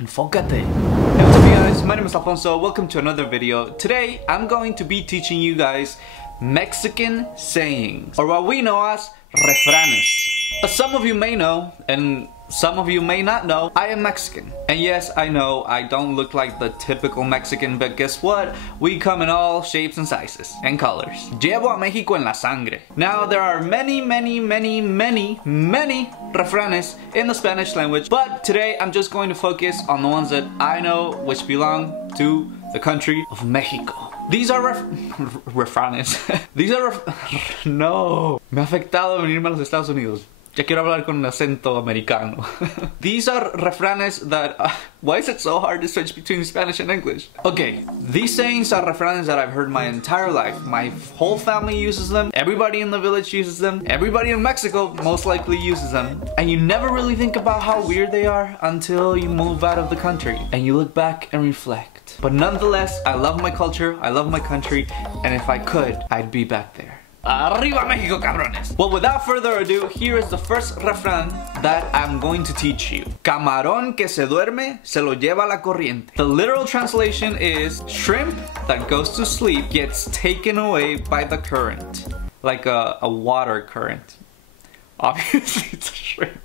Enfócate. Hey, what's up you guys? My name is Alfonso. Welcome to another video. Today, I'm going to be teaching you guys Mexican sayings, or what we know as refranes. Some of you may know, and some of you may not know, I am Mexican. And yes, I know I don't look like the typical Mexican, but guess what? We come in all shapes and sizes and colors. Llevo a México en la sangre. Now, there are many refranes in the Spanish language, but today I'm just going to focus on the ones that I know which belong to the country of Mexico. These are refranes. These are no. Me ha afectado venirme a los Estados Unidos. Ya quiero hablar con un acento americano. These are refranes that... why is it so hard to switch between Spanish and English? Okay, these sayings are refranes that I've heard my entire life. My whole family uses them. Everybody in the village uses them. Everybody in Mexico most likely uses them. And you never really think about how weird they are until you move out of the country. And you look back and reflect. But nonetheless, I love my culture, I love my country, and if I could, I'd be back there. Arriba México, cabrones! Well, without further ado, here is the first refrán that I'm going to teach you. Camarón que se duerme, se lo lleva la corriente. The literal translation is, shrimp that goes to sleep gets taken away by the current. Like a water current. Obviously, it's a shrimp.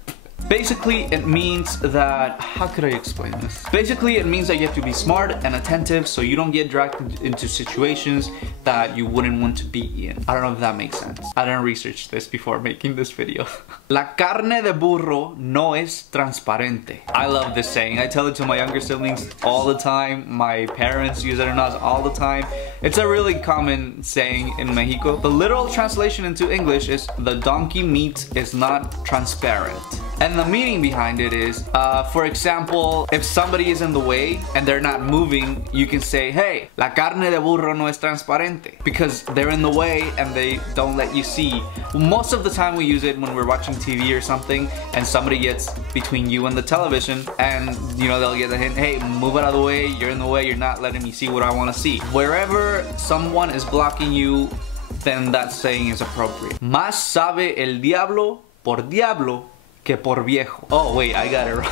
Basically, it means that, how could I explain this? Basically, it means that you have to be smart and attentive so you don't get dragged into situations that you wouldn't want to be in. I don't know if that makes sense. I didn't research this before making this video. La carne de burro no es transparente. I love this saying. I tell it to my younger siblings all the time. My parents use it in us all the time. It's a really common saying in Mexico. The literal translation into English is, the donkey meat is not transparent. And the meaning behind it is, for example, if somebody is in the way and they're not moving, you can say, hey, la carne de burro no es transparente. Because they're in the way and they don't let you see. Most of the time we use it when we're watching TV or something and somebody gets between you and the television and, you know, they'll get the hint, hey, move out of the way, you're in the way, you're not letting me see what I want to see. Wherever someone is blocking you, then that saying is appropriate. Más sabe el diablo por diablo que por viejo. Oh wait, I got it wrong.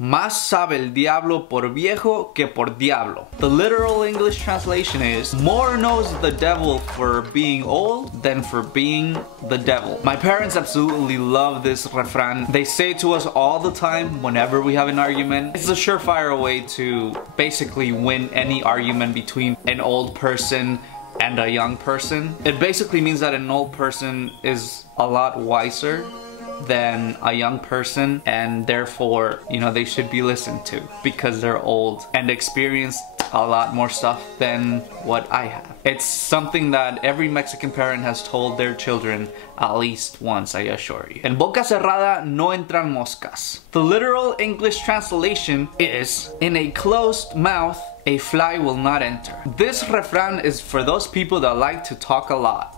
Más sabe el diablo por viejo que por diablo. The literal English translation is, more knows the devil for being old than for being the devil. My parents absolutely love this refrán. They say it to us all the time whenever we have an argument. It's a surefire way to basically win any argument between an old person and a young person. It basically means that an old person is a lot wiser than a young person, and therefore, you know, they should be listened to because they're old and experienced a lot more stuff than what I have. It's something that every Mexican parent has told their children at least once, I assure you. En boca cerrada no entran moscas. The literal English translation is, in a closed mouth, a fly will not enter. This refrán is for those people that like to talk a lot.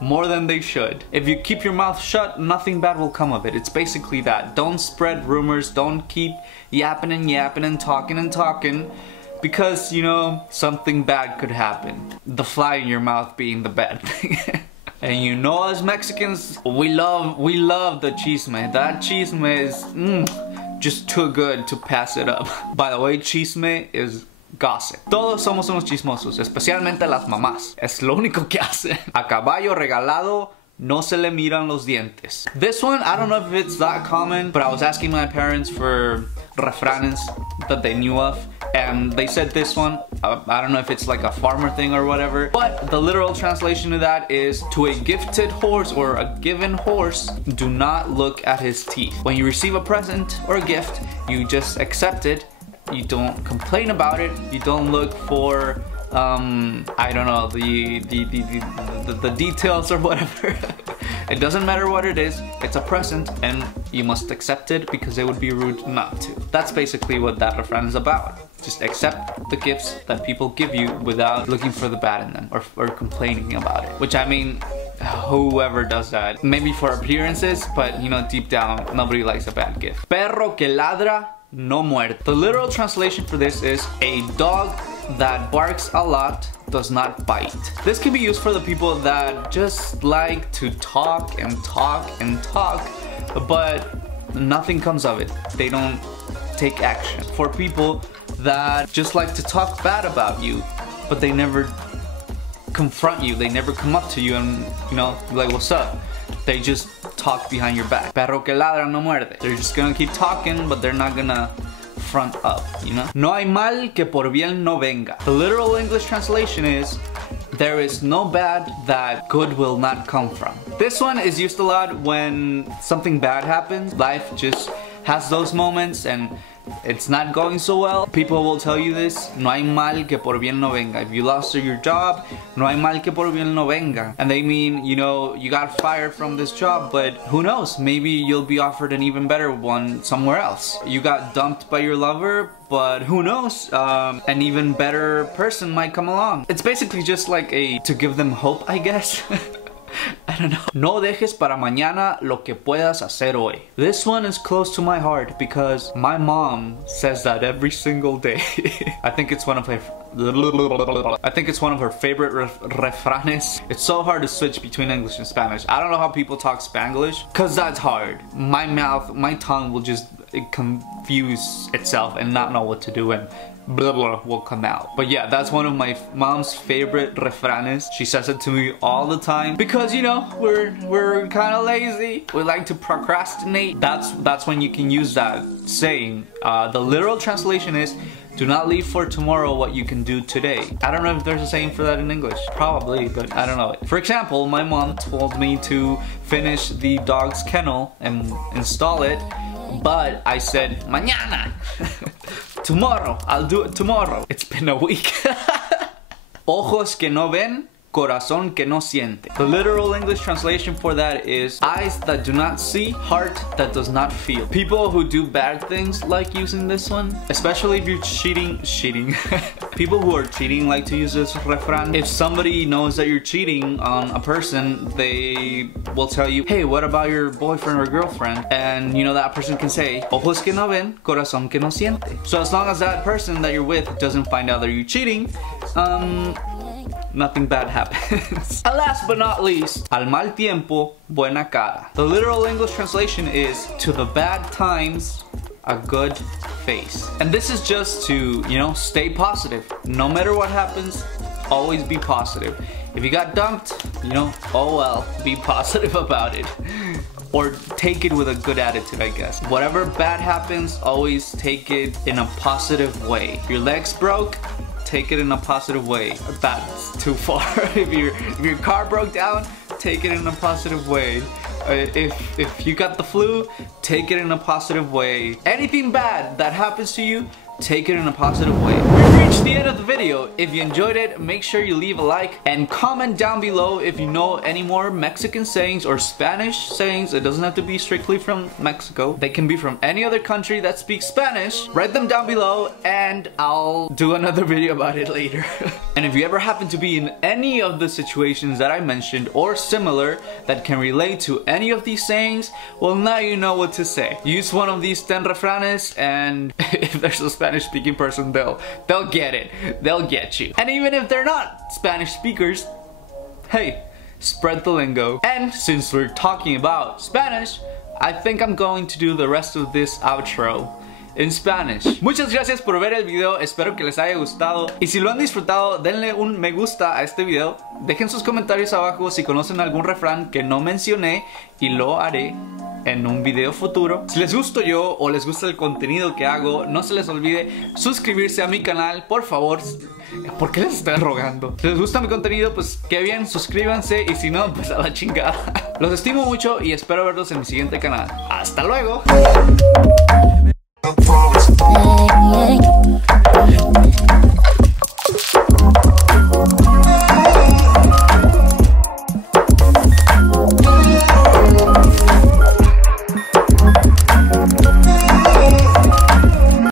More than they should. If you keep your mouth shut, nothing bad will come of it. It's basically that. Don't spread rumors, don't keep yapping and talking, because, you know, something bad could happen. The fly in your mouth being the bad thing. And you know, as Mexicans, we love the chisme. That chisme is just too good to pass it up. By the way, chisme is gossip. Todos somos unos chismosos, especialmente las mamás. Es lo único que hacen. A caballo regalado no se le miran los dientes. This one, I don't know if it's that common, but I was asking my parents for refranes that they knew of, and they said this one. I don't know if it's like a farmer thing or whatever, but the literal translation of that is, to a gifted horse or a given horse, do not look at his teeth. When you receive a present or a gift, you just accept it. You don't complain about it. You don't look for, I don't know, the details or whatever. It doesn't matter what it is. It's a present and you must accept it because it would be rude not to. That's basically what that refrain is about. Just accept the gifts that people give you without looking for the bad in them or complaining about it. Which, I mean, whoever does that, maybe for appearances, but you know, deep down, nobody likes a bad gift. Perro que ladra no muerde. The literal translation for this is, a dog that barks a lot does not bite. This can be used for the people that just like to talk and talk and talk, but nothing comes of it. They don't take action. For people that just like to talk bad about you, but they never confront you, they never come up to you and, you know, be like, what's up? They just talk behind your back. Perro que ladra no muerde. They're just gonna keep talking, but they're not gonna front up, you know? No hay mal que por bien no venga. The literal English translation is, there is no bad that good will not come from. This one is used a lot when something bad happens. Life just has those moments and it's not going so well. People will tell you this, no hay mal que por bien no venga. If you lost your job, no hay mal que por bien no venga. And they mean, you know, you got fired from this job, but who knows, maybe you'll be offered an even better one somewhere else. You got dumped by your lover, but who knows, an even better person might come along. It's basically just like to give them hope, I guess. I don't know. No dejes para mañana lo que puedas hacer hoy. This one is close to my heart because my mom says that every single day. I think it's one of her favorite refranes. It's so hard to switch between English and Spanish. I don't know how people talk Spanglish, cause that's hard. My tongue will just confuse itself and not know what to do, and blah blah will come out. But yeah, that's one of my mom's favorite refranes. She says it to me all the time because, you know, we're kind of lazy. We like to procrastinate. That's when you can use that saying. The literal translation is, do not leave for tomorrow what you can do today. I don't know if there's a saying for that in English. Probably, but I don't know it. For example, my mom told me to finish the dog's kennel and install it, but I said, mañana. Tomorrow, I'll do it tomorrow. It's been a week. Ojos que no ven, corazón que no siente. The literal English translation for that is eyes that do not see, heart that does not feel. People who do bad things like using this one, especially if you're cheating. People who are cheating like to use this refrán. If somebody knows that you're cheating on a person, they will tell you, hey, what about your boyfriend or girlfriend? And you know, that person can say, ojos que no ven, corazón que no siente. So as long as that person that you're with doesn't find out that you're cheating, nothing bad happens. And last but not least, al mal tiempo, buena cara. The literal English translation is, to the bad times, a good face. And this is just to, you know, stay positive. No matter what happens, always be positive. If you got dumped, you know, oh well, be positive about it. Or take it with a good attitude, I guess. Whatever bad happens, always take it in a positive way. If your leg's broke, take it in a positive way. That's too far. If your car broke down, take it in a positive way. If you got the flu, take it in a positive way. Anything bad that happens to you, take it in a positive way. We've reached the end of the video. If you enjoyed it, make sure you leave a like and comment down below if you know any more Mexican sayings or Spanish sayings. It doesn't have to be strictly from Mexico. They can be from any other country that speaks Spanish. Write them down below and I'll do another video about it later. And if you ever happen to be in any of the situations that I mentioned or similar that can relate to any of these sayings, well, now you know what to say. Use one of these 10 refranes, and if there's a Spanish speaking person, they'll get it. They'll get you. And even if they're not Spanish speakers, hey, spread the lingo. And since we're talking about Spanish, I think I'm going to do the rest of this outro en Spanish. Muchas gracias por ver el video, espero que les haya gustado. Y si lo han disfrutado, denle un me gusta a este video. Dejen sus comentarios abajo si conocen algún refrán que no mencioné y lo haré en un video futuro. Si les gusto yo o les gusta el contenido que hago, no se les olvide suscribirse a mi canal, por favor. ¿Por qué les estoy rogando? Si les gusta mi contenido, pues qué bien, suscríbanse, y si no, pues a la chingada. Los estimo mucho y espero verlos en mi siguiente canal. ¡Hasta luego!